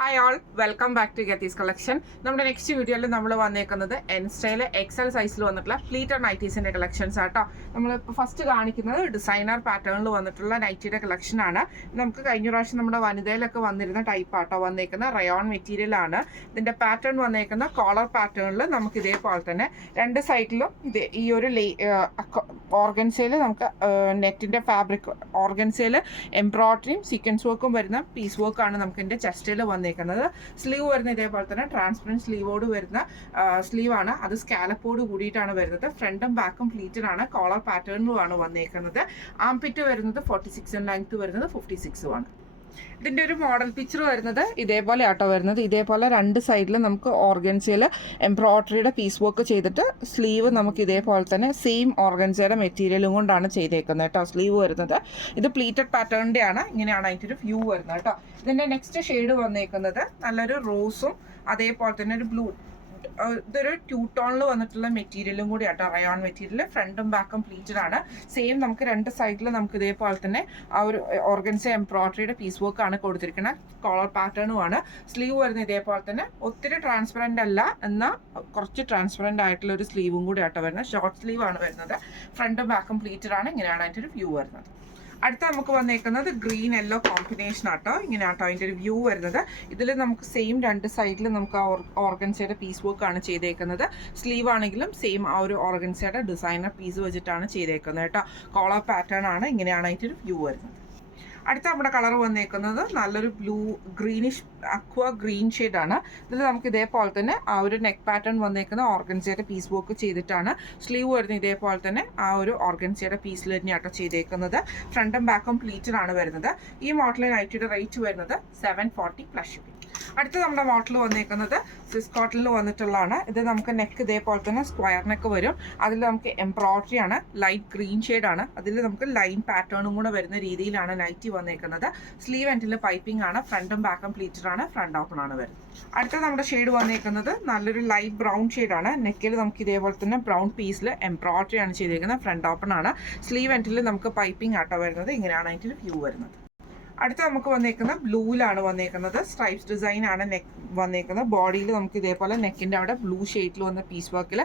Hi all, welcome back to Gethees collection. നമ്മുടെ next വീഡിയോയിൽ നമ്മൾ വന്നേക്കുന്നത് എൻ സ്റ്റൈൽ എക്സൽ സൈസിൽ വന്നിട്ടുള്ള ഫ്ലീറ്റഡ് നൈറ്റീസിന്റെ കളക്ഷൻസ് ആട്ടോ. നമ്മൾ ഫസ്റ്റ് കാണിക്കുന്നത് ഡിസൈനർ പാറ്റേണിൽ വന്നിട്ടുള്ള നൈറ്റിയുടെ കളക്ഷൻ ആണ്. നമുക്ക് കഴിഞ്ഞ പ്രാവശ്യം നമ്മുടെ വനിതയിലൊക്കെ വന്നിരുന്ന ടൈപ്പ് ആട്ടോ വന്നേക്കുന്ന റയോൺ മെറ്റീരിയൽ ആണ്. ഇതിന്റെ പാറ്റേൺ വന്നേക്കുന്ന കോളർ പാറ്റേണിൽ നമുക്ക് ഇതേപോലെ തന്നെ രണ്ട് സൈഡിലും ഇത് ഈ ഒരു ഓർഗൻസയിൽ നമുക്ക് നെറ്റിന്റെ ഫാബ്രിക് ഓർഗൻസയിൽ എംബ്രോയിഡറിയും സീക്വൻസ് വർക്കും വരുന്ന പീസ് വർക്കാണ് നമുക്ക് ഇതിന്റെ ചെസ്റ്റിൽ വന്നേക്കുന്നത്. സ്ലീവ് വരുന്ന ഇതേപോലെ തന്നെ ട്രാൻസ്പെറൻറ്റ് സ്ലീവോട് വരുന്ന സ്ലീവ് ആണ്. അത് സ്കാലപ്പോട് കൂടിയിട്ടാണ് വരുന്നത്. ഫ്രണ്ടും ബാക്കും പ്ലീറ്റഡ് ആണ്. കോളർ പാറ്റേണിലുമാണ് വന്നേക്കുന്നത്. ആംപിറ്റ് വരുന്നത് 46 ലെങ്ത് വരുന്നത് 56 ആണ്. ഇതിൻ്റെ ഒരു മോഡൽ പിക്ചർ വരുന്നത് ഇതേപോലെ ആട്ടോ വരുന്നത്. ഇതേപോലെ രണ്ട് സൈഡിലും നമുക്ക് ഓർഗൻസയിൽ എംബ്രോയിഡറിയുടെ പീസ് വർക്ക് ചെയ്തിട്ട് സ്ലീവ് നമുക്ക് ഇതേപോലെ തന്നെ സെയിം ഓർഗൻസയുടെ മെറ്റീരിയലും കൊണ്ടാണ് ചെയ്തേക്കുന്നത് കേട്ടോ. സ്ലീവ് വരുന്നത് ഇത് പ്ലീറ്റഡ് പാറ്റേണിൻ്റെ ആണ്. ഇങ്ങനെയാണ് അതിൻ്റെ ഒരു വ്യൂ വരുന്നത് കേട്ടോ. ഇതിൻ്റെ നെക്സ്റ്റ് ഷെയ്ഡ് വന്നേക്കുന്നത് നല്ലൊരു റോസും അതേപോലെ തന്നെ ഒരു ബ്ലൂ. ഇതൊരു ടൂ ടോണിൽ വന്നിട്ടുള്ള മെറ്റീരിയലും കൂടി ആട്ടോ. റയോൺ മെറ്റീരിയൽ ഫ്രണ്ടും ബാക്കും പ്ലീറ്റഡ് ആണ്. സെയിം നമുക്ക് രണ്ട് സൈഡിൽ നമുക്ക് ഇതേപോലെ തന്നെ ആ ഒരു ഓർഗൻസ എംബ്രോയിഡറിയുടെ പീസ് വർക്ക് ആണ് കൊടുത്തിരിക്കുന്നത്. കോളർ പാറ്റേണും ആണ്. സ്ലീവ് വരുന്നത് ഇതേപോലെ തന്നെ ഒത്തിരി ട്രാൻസ്പെറൻ്റ് അല്ല എന്നാൽ കുറച്ച് ട്രാൻസ്പെറൻ്റ് ആയിട്ടുള്ള ഒരു സ്ലീവും കൂടി ആട്ടോ വരുന്നത്. ഷോർട്ട് സ്ലീവ് ആണ് വരുന്നത്. ഫ്രണ്ടും ബാക്കും പ്ലീറ്റഡ് ആണ്. ഇങ്ങനെയാണ് അതിൻ്റെ ഒരു വ്യൂ വരുന്നത്. അടുത്ത നമുക്ക് വന്നേക്കുന്നത് ഗ്രീൻ യെല്ലോ കോമ്പിനേഷൻ ആട്ടോ. ഇങ്ങനെ ആട്ടോ അതിൻ്റെ ഒരു വ്യൂ വരുന്നത്. ഇതിൽ നമുക്ക് സെയിം രണ്ട് സൈഡിൽ നമുക്ക് ആ ഓർഗൻസയുടെ പീസ് വർക്ക് ആണ് ചെയ്തേക്കുന്നത്. സ്ലീവ് ആണെങ്കിലും സെയിം ആ ഒരു ഓർഗൻസയുടെ ഡിസൈനർ പീസ് വെച്ചിട്ടാണ് ചെയ്തേക്കുന്നത് കേട്ടോ. കോളർ പാറ്റേൺ ആണ്. ഇങ്ങനെയാണ് അതിൻ്റെ ഒരു വ്യൂ വരുന്നത്. അടുത്ത നമ്മുടെ കളർ വന്നേക്കുന്നത് നല്ലൊരു ബ്ലൂ ഗ്രീനിഷ് അക്വ ഗ്രീൻ ഷെയ്ഡാണ്. ഇതിൽ നമുക്ക് ഇതേപോലെ തന്നെ ആ ഒരു നെക്ക് പാറ്റേൺ വന്നേക്കുന്ന ഓർഗൻസയുടെ പീസ് വർക്ക് ചെയ്തിട്ടാണ്. സ്ലീവ് വരുന്നത് ഇതേപോലെ തന്നെ ആ ഒരു ഓർഗൻസയുടെ പീസിൽ തന്നെയാട്ടോ ചെയ്തേക്കുന്നത്. ഫ്രണ്ടും ബാക്കും പ്ലീറ്റഡ് ആണ് വരുന്നത്. ഈ മോഡൽ നൈറ്റിയുടെ റേറ്റ് വരുന്നത് 740 പ്ലസ് ഷിപ്പിംഗ്. അടുത്ത നമ്മുടെ മോഡൽ വന്നേക്കുന്നത് സ്വിസ് കോട്ടണിൽ വന്നിട്ടുള്ളതാണ്. ഇത് നമുക്ക് നെക്ക് ഇതേപോലെ തന്നെ സ്ക്വയർ നെക്ക് വരും. അതിൽ നമുക്ക് എംബ്രോയിഡറി ആണ്. ലൈറ്റ് ഗ്രീൻ ഷെയ്ഡാണ്. അതിൽ നമുക്ക് ലൈൻ പാറ്റേണും കൂടെ വരുന്ന രീതിയിലാണ് നൈറ്റി വന്നേക്കുന്നത്. സ്ലീവ് എൻഡിൽ പൈപ്പിംഗ് ആണ്. ഫ്രണ്ടും ബാക്കും പ്ലീറ്റഡ് ആണ്. ഫ്രണ്ട് ഓപ്പൺ ആണ് വരുന്നത്. അടുത്ത നമ്മുടെ ഷെയ്ഡ് വന്നേക്കുന്നത് നല്ലൊരു ലൈറ്റ് ബ്രൗൺ ഷെയ്ഡാണ്. നെക്കിൽ നമുക്ക് ഇതേപോലെ തന്നെ ബ്രൗൺ പീസിൽ എംബ്രോയിഡറി ആണ് ചെയ്തേക്കുന്നത്. ഫ്രണ്ട് ഓപ്പൺ ആണ്. സ്ലീവ് എൻഡിൽ നമുക്ക് പൈപ്പിംഗ് ആട്ടോ വരുന്നത്. ഇങ്ങനെയാണ് അതിൻ്റെ വ്യൂ വരുന്നത്. അടുത്ത നമുക്ക് വന്നേക്കുന്ന ബ്ലൂവിലാണ് വന്നേക്കുന്നത്. സ്ട്രൈപ്സ് ഡിസൈൻ ആണ് നെക്ക് വന്നേക്കുന്നത്. ബോഡിയിൽ നമുക്ക് ഇതേപോലെ നെക്കിൻ്റെ അവിടെ ബ്ലൂ ഷെയ്ഡിൽ വന്ന പീസ് വർക്കിൽ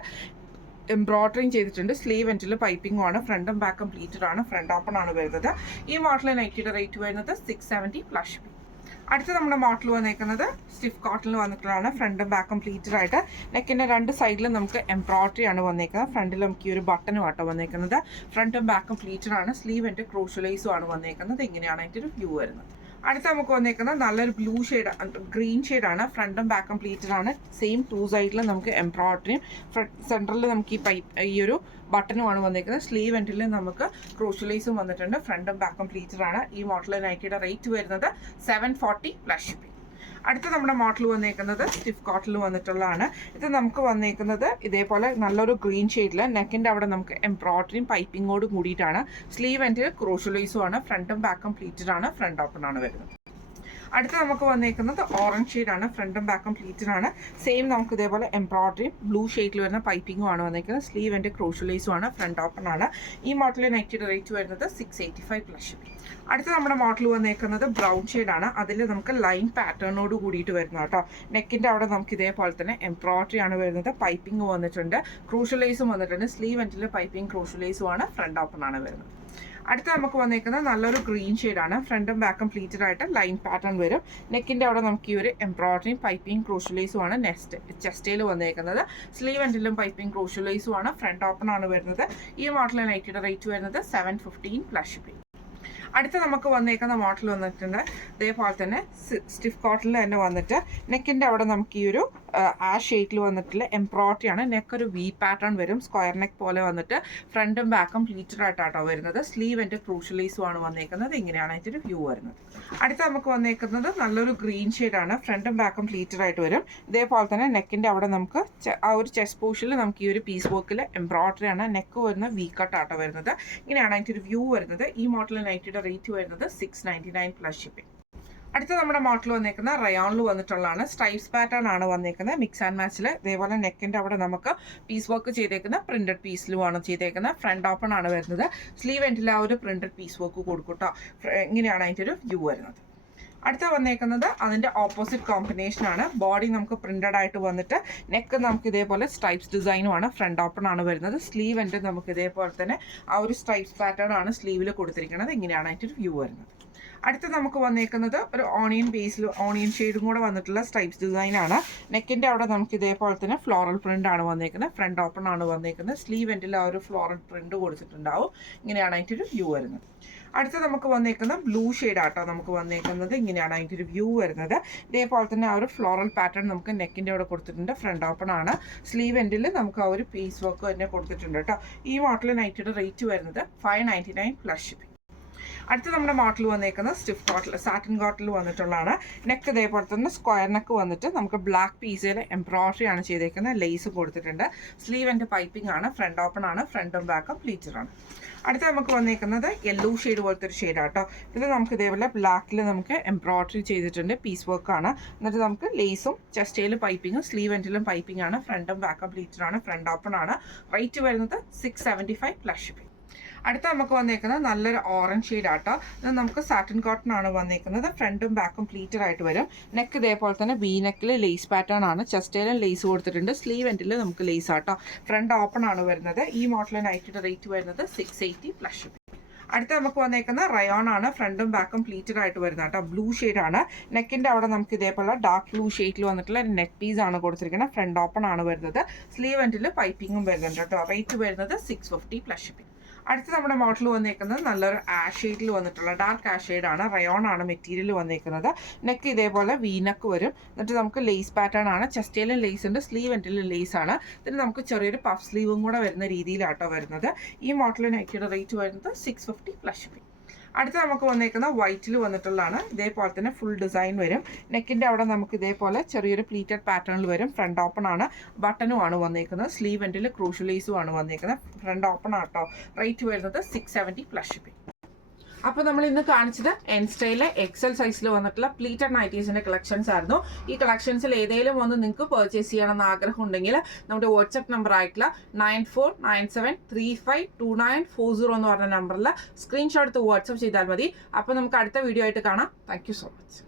എംബ്രോയിഡറിങ് ചെയ്തിട്ടുണ്ട്. സ്ലീവ് എൻഡിൽ പൈപ്പിംഗും ആണ്. ഫ്രണ്ടും ബാക്കും പ്ലീറ്റഡ് ആണ്. ഫ്രണ്ട് ഓപ്പൺ ആണ് വരുന്നത്. ഈ മോഡൽ നൈറ്റിയുടെ റേറ്റ് വരുന്നത് 670 പ്ലസ് ഷിപ്പിംഗ്. അടുത്ത നമ്മുടെ മോഡൽ വന്നേക്കുന്നത് സ്റ്റിഫ് കോട്ടണിൽ വന്നിട്ടുള്ളതാണ്. ഫ്രണ്ടും ബാക്കും പ്ലീറ്റഡ് ആയിട്ട് നെക്കിൻ്റെ രണ്ട് സൈഡിലും നമുക്ക് എംബ്രോയിഡറി ആണ് വന്നേക്കുന്നത്. ഫ്രണ്ടിൽ നമുക്ക് ഈ ഒരു ബട്ടനും ആട്ടോ വന്നേക്കുന്നത്. ഫ്രണ്ടും ബാക്കും പ്ലീറ്റഡ് ആണ്. സ്ലീവ് എൻ്റെ ക്രോഷ്യലൈസും ആണ് വന്നേക്കുന്നത്. ഇങ്ങനെയാണ് അതിൻ്റെ ഒരു വ്യൂ വരുന്നത്. അടുത്ത നമുക്ക് വന്നേക്കുന്നത് നല്ലൊരു ബ്ലൂ ഷെയ്ഡ് ഗ്രീൻ ഷെയ്ഡാണ്. ഫ്രണ്ടും ബാക്കും പ്ലീറ്റഡ് ആണ്. സെയിം ടു സൈഡിൽ നമുക്ക് എംബ്രോയിഡറിയും സെൻറ്ററിൽ നമുക്ക് ഈ ഒരു ബട്ടനുമാണ് വന്നേക്കുന്നത്. സ്ലീവ് എൻഡിൽ നമുക്ക് ക്രോഷ്യലൈസും വന്നിട്ടുണ്ട്. ഫ്രണ്ടും ബാക്കും പ്ലീറ്റഡ് ആണ്. ഈ മോഡൽ നൈറ്റിയുടെ റേറ്റ് വരുന്നത് 740 പ്ലസ് ഷിപ്പിംഗ്. അടുത്ത നമ്മുടെ മോഡൽ വന്നേക്കുന്നത് സ്റ്റിഫ് കോട്ടണിൽ വന്നിട്ടുള്ളതാണ്. ഇത് നമുക്ക് വന്നേക്കുന്നത് ഇതേപോലെ നല്ലൊരു ഗ്രീൻ ഷെയ്ഡിൽ നെക്കിൻ്റെ അവിടെ നമുക്ക് എംബ്രോയിഡറിയും പൈപ്പിങ്ങോട് കൂടിയിട്ടാണ്. സ്ലീവ് എൻഡിൽ ക്രോഷ്യലൈസും ആണ്. ഫ്രണ്ടും ബാക്കും പ്ലീറ്റഡ് ആണ്. ഫ്രണ്ട് ഓപ്പൺ ആണ് വരുന്നത്. അടുത്ത നമുക്ക് വന്നേക്കുന്നത് ഓറഞ്ച് ഷെയ്ഡാണ്. ഫ്രണ്ടും ബാക്കും പ്ലീറ്റഡ് ആണ്. സെയിം നമുക്ക് ഇതേപോലെ എംബ്രോയിഡറിയും ബ്ലൂ ഷെയ്ഡിൽ വരുന്ന പൈപ്പിങ്ങും ആണ് വന്നേക്കുന്നത്. സ്ലീവ് എൻ്റെ ക്രോഷ്യലൈസും ആണ്. ഫ്രണ്ട് ഓപ്പൺ ആണ്. ഈ മോഡൽ നൈറ്റിയുടെ റേറ്റ് വരുന്നത് 685 പ്ലസ് ഷിപ്പിംഗ്. അടുത്ത നമ്മുടെ മോഡൽ വന്നേക്കുന്നത് ബ്രൗൺ ഷെയ്ഡാണ്. അതിൽ നമുക്ക് ലൈൻ പാറ്റേണോട് കൂടിയിട്ട് വരുന്നത് കേട്ടോ. നെക്കിൻ്റെ അവിടെ നമുക്ക് ഇതേപോലെ തന്നെ എംബ്രോയിഡറി ആണ് വരുന്നത്. പൈപ്പിംഗ് വന്നിട്ടുണ്ട്. ക്രോഷ്യലൈസും വന്നിട്ടുണ്ട്. സ്ലീവ് എൻഡിൽ പൈപ്പിംഗ് ക്രോഷ്യലൈസും ആണ്. ഫ്രണ്ട് ഓപ്പൺ ആണ് വരുന്നത്. അടുത്ത നമുക്ക് വന്നേക്കുന്നത് നല്ലൊരു ഗ്രീൻ ഷെയ്ഡാണ്. ഫ്രണ്ടും ബാക്കും പ്ലീറ്റഡ് ആയിട്ട് ലൈൻ പാറ്റേൺ വരും. നെക്കിൻ്റെ അവിടെ നമുക്ക് ഈ ഒരു എംബ്രോയിഡറിയും പൈപ്പിംഗ് ക്രോഷ്യലൈസും ആണ് ചെസ്റ്റയിൽ വന്നേക്കുന്നത്. സ്ലീവ് എൻഡിലും പൈപ്പിംഗ് ക്രോഷ്യലൈസും ആണ്. ഫ്രണ്ട് ഓപ്പൺ ആണ് വരുന്നത്. ഈ മോഡൽ നൈറ്റിയുടെ റേറ്റ് വരുന്നത് 715 പ്ലസ് ഷിപ്പിംഗ്. അടുത്ത നമുക്ക് വന്നേക്കുന്ന മോഡൽ വന്നിട്ടുണ്ട് ഇതേപോലെ തന്നെ സ്റ്റിഫ് കോട്ടണിൽ തന്നെ വന്നിട്ട് നെക്കിൻ്റെ അവിടെ നമുക്ക് ഈ ഒരു ആ ഷെയ്ഡിൽ വന്നിട്ടുള്ള എംബ്രോയിഡറി ആണ്. നെക്ക് ഒരു വി പാറ്റേൺ വരും. സ്ക്വയർ നെക്ക് പോലെ വന്നിട്ട് ഫ്രണ്ടും ബാക്കും പ്ലീറ്റഡ് ആയിട്ടാട്ടോ വരുന്നത്. സ്ലീവ് എൻ്റെ ക്രൂഷ്യലൈസും ആണ് വന്നേക്കുന്നത്. ഇങ്ങനെയാണ് അതിൻ്റെ ഒരു വ്യൂ വരുന്നത്. അടുത്ത നമുക്ക് വന്നേക്കുന്നത് നല്ലൊരു ഗ്രീൻ ഷെയ്ഡാണ്. ഫ്രണ്ടും ബാക്കും പ്ലീറ്റഡ് ആയിട്ട് വരും. ഇതേപോലെ തന്നെ നെക്കിൻ്റെ അവിടെ നമുക്ക് ആ ഒരു ചെസ്റ്റ് പോർഷനിൽ നമുക്ക് ഈ ഒരു പീസ് വർക്കിൽ എംബ്രോയിഡറി ആണ്. നെക്ക് വരുന്ന വി കട്ട് ആട്ടോ വരുന്നത്. ഇങ്ങനെയാണ് അതിൻ്റെ ഒരു വ്യൂ വരുന്നത്. ഈ മോഡൽ നൈറ്റിയുടെ റേറ്റ് വരുന്നത് 699 പ്ലസ് ഷിപ്പിംഗ്. അടുത്ത നമ്മുടെ മോഡൽ വന്നേക്കുന്ന റയോണിൽ വന്നിട്ടുള്ളതാണ്. സ്ട്രൈപ്സ് പാറ്റേൺ ആണ് വന്നേക്കുന്നത്. മിക്സ് ആൻഡ് മാച്ചിൽ ഇതേപോലെ നെക്കിൻ്റെ അവിടെ നമുക്ക് പീസ് വർക്ക് ചെയ്തേക്കുന്ന പ്രിന്റഡ് പീസിലുമാണ് ചെയ്തേക്കുന്നത്. ഫ്രണ്ട് ഓപ്പൺ ആണ് വരുന്നത്. സ്ലീവ് എൻഡിൽ ആ ഒരു പ്രിന്റഡ് പീസ് വർക്ക് കൊടുക്കും കേട്ടോ. ഇങ്ങനെയാണ് അതിൻ്റെ ഒരു വ്യൂ വരുന്നത്. അടുത്ത വന്നേക്കുന്നത് അതിൻ്റെ ഓപ്പോസിറ്റ് കോമ്പിനേഷൻ ആണ്. ബോഡി നമുക്ക് പ്രിന്റഡ് ആയിട്ട് വന്നിട്ട് നെക്ക് നമുക്ക് ഇതേപോലെ സ്ട്രൈപ്സ് ഡിസൈനുമാണ്. ഫ്രണ്ട് ഓപ്പൺ ആണ് വരുന്നത്. സ്ലീവ് എൻ്റെ നമുക്ക് ഇതേപോലെ തന്നെ ആ ഒരു സ്ട്രൈപ്സ് പാറ്റേൺ ആണ് സ്ലീവിൽ കൊടുത്തിരിക്കുന്നത്. ഇങ്ങനെയാണ് അതിൻ്റെ വ്യൂ വരുന്നത്. അടുത്ത് നമുക്ക് വന്നേക്കുന്നത് ഒരു ഓണിയൻ ബേസിൽ ഓണിയൻ ഷെയ്ഡും കൂടെ വന്നിട്ടുള്ള സ്ട്രൈപ്സ് ഡിസൈനാണ്. നെക്കിൻ്റെ അവിടെ നമുക്ക് ഇതേപോലെ തന്നെ ഫ്ലോറൽ പ്രിൻ്റ് ആണ് വന്നേക്കുന്നത്. ഫ്രണ്ട് ഓപ്പൺ ആണ് വന്നേക്കുന്നത്. സ്ലീവ് എൻഡിൽ ആ ഒരു ഫ്ലോറൽ പ്രിൻ്റ് കൊടുത്തിട്ടുണ്ടാവും. ഇങ്ങനെയാണ് അതിൻ്റെ ഒരു വ്യൂ വരുന്നത്. അടുത്ത നമുക്ക് വന്നേക്കുന്ന ബ്ലൂ ഷെയ്ഡ് ആട്ടോ നമുക്ക് വന്നേക്കുന്നത്. ഇങ്ങനെയാണ് അതിൻ്റെ ഒരു വ്യൂ വരുന്നത്. ഇതേപോലെ തന്നെ ആ ഒരു ഫ്ലോറൽ പാറ്റേൺ നമുക്ക് നെക്കിൻ്റെ അവിടെ കൊടുത്തിട്ടുണ്ട്. ഫ്രണ്ട് ഓപ്പൺ ആണ്. സ്ലീവ് എൻഡിൽ നമുക്ക് ആ ഒരു പീസ് വർക്ക് തന്നെ കൊടുത്തിട്ടുണ്ട് കേട്ടോ. ഈ മോഡൽ നൈറ്റിയുടെ റേറ്റ് വരുന്നത് 599 പ്ലസ് ഷിപ്പിംഗ്. അടുത്ത നമ്മുടെ മോഡൽ വന്നേക്കുന്നത് സ്റ്റിഫ് കോട്ടിൽ സാറ്റിൻ കോട്ടിൽ വന്നിട്ടുള്ളതാണ്. നെക്ക് ഇതേപോലെ തന്നെ സ്ക്വയർ നെക്ക് വന്നിട്ട് നമുക്ക് ബ്ലാക്ക് പീസിൽ എംബ്രോയിഡറി ആണ് ചെയ്തേക്കുന്നത്. ലേസ് കൊടുത്തിട്ടുണ്ട്. സ്ലീവ് എൻ്റെ പൈപ്പിംഗ് ആണ്. ഫ്രണ്ട് ഓപ്പൺ ആണ്. ഫ്രണ്ടും ബാക്കും പ്ലീറ്ററാണ്. അടുത്ത നമുക്ക് വന്നേക്കുന്നത് യെല്ലോ ഷെയ്ഡ് പോലത്തെ ഒരു ഷെയ്ഡാട്ടോ. ഇത് നമുക്ക് ഇതേപോലെ ബ്ലാക്കിൽ നമുക്ക് എംബ്രോയിഡറി ചെയ്തിട്ടുണ്ട്. പീസ് വർക്കാണ്. എന്നിട്ട് നമുക്ക് ലേസും ചെസ്റ്റയിലും പൈപ്പിങ്ങും സ്ലീവ് എൻഡിലും പൈപ്പിംഗ് ആണ്. ഫ്രണ്ടും ബാക്കും പ്ലീറ്ററാണ്. ഫ്രണ്ട് ഓപ്പൺ ആണ്. റേറ്റ് വരുന്നത് 675 പ്ലസ് ഷിപ്പിംഗ്. അടുത്ത നമുക്ക് വന്നേക്കുന്നത് നല്ലൊരു ഓറഞ്ച് ഷെയ്ഡ് ആട്ടോ. ഇത് നമുക്ക് സാറ്റിൻ കോട്ടൺ ആണ് വന്നേക്കുന്നത്. ഫ്രണ്ടും ബാക്കും പ്ലീറ്റഡ് ആയിട്ട് വരും. നെക്ക് ഇതേപോലെ തന്നെ ബി നെക്കിൽ ലേസ് പാറ്റേൺ ആണ്. ചെസ്റ്റയിലും ലേസ് കൊടുത്തിട്ടുണ്ട്. സ്ലീവ് എൻഡിൽ നമുക്ക് ലേസ് ആട്ടോ. ഫ്രണ്ട് ഓപ്പൺ ആണ് വരുന്നത്. ഈ മോഡൽ നൈറ്റിയുടെ റേറ്റ് വരുന്നത് 680 പ്ലസ് ഷിപ്പിംഗ്. അടുത്ത നമുക്ക് വന്നേക്കുന്ന റയോൺ ആണ്. ഫ്രണ്ടും ബാക്കും പ്ലീറ്റഡ് ആയിട്ട് വരുന്നത് കേട്ടോ. ബ്ലൂ ഷെയ്ഡാണ്. നെക്കിൻ്റെ അവിടെ നമുക്ക് ഇതേപോലെ ഡാർക്ക് ബ്ലൂ ഷെയ്ഡിൽ വന്നിട്ടുള്ള നെക്ക് പീസ് ആണ് കൊടുത്തിരിക്കുന്നത്. ഫ്രണ്ട് ഓപ്പൺ ആണ് വരുന്നത്. സ്ലീവ് എൻഡിൽ പൈപ്പിങ്ങും വരുന്നുണ്ട് കേട്ടോ. റേറ്റ് വരുന്നത് 650 പ്ലസ് ഷിപ്പിംഗ്. അടുത്ത നമ്മുടെ മോഡൽ വന്നേക്കുന്നത് നല്ലൊരു ആഷ് ഷെയ്ഡിൽ വന്നിട്ടുള്ള ഡാർക്ക് ആഷ് ഷെയ്ഡാണ്. റയോൺ ആണ് മെറ്റീരിയൽ വന്നേക്കുന്നത്. നെക്ക് ഇതേപോലെ വി നെക്ക് വരും. എന്നിട്ട് നമുക്ക് ലേസ് പാറ്റേൺ ആണ്. ചെസ്റ്റയിലും ലേസ് ഉണ്ട്. സ്ലീവ് എൻഡിലും ലേസ് ആണ്. ഇതിന് നമുക്ക് ചെറിയൊരു പഫ് സ്ലീവും കൂടെ വരുന്ന രീതിയിലാട്ടോ വരുന്നത്. ഈ മോഡൽ നൈറ്റിയുടെ റേറ്റ് വരുന്നത് 650 പ്ലസ് ഷിപ്പിംഗ്. അടുത്ത നമുക്ക് വന്നേക്കുന്ന വൈറ്റിൽ വന്നിട്ടുള്ളതാണ്. ഇതേപോലെ തന്നെ ഫുൾ ഡിസൈൻ വരും. നെക്കിൻ്റെ അവിടെ നമുക്ക് ഇതേപോലെ ചെറിയൊരു പ്ലീറ്റഡ് പാറ്റേണിൽ വരും. ഫ്രണ്ട് ഓപ്പൺ ആണ്. ബട്ടണും ആണ് വന്നേക്കുന്നത്. സ്ലീവ് എൻഡിൽ ക്രൂഷ്യൽ ലേസും ആണ് വന്നേക്കുന്നത്. ഫ്രണ്ട് ഓപ്പൺ ആട്ടോ. റേറ്റ് വരുന്നത് 670 പ്ലസ് ഷിപ്പിംഗ്. അപ്പോൾ നമ്മൾ ഇന്ന് കാണിച്ചത് എൻ സ്റ്റൈലിലെ എക്സൽ സൈസിൽ വന്നിട്ടുള്ള പ്ലീറ്റഡ് നൈറ്റീസിൻ്റെ കളക്ഷൻസ് ആയിരുന്നു. ഈ കളക്ഷൻസിൽ ഏതെങ്കിലും ഒന്ന് നിങ്ങൾക്ക് പർച്ചേസ് ചെയ്യണമെന്ന് ആഗ്രഹം ഉണ്ടെങ്കിൽ നമ്മുടെ വാട്സപ്പ് നമ്പർ ആയിട്ടുള്ള 9497352940 എന്ന് പറഞ്ഞ നമ്പറിൽ സ്ക്രീൻഷോട്ട് എടുത്ത് വാട്സപ്പ് ചെയ്താൽ മതി. അപ്പോൾ നമുക്ക് അടുത്ത വീഡിയോ ആയിട്ട് കാണാം. Thank you so much.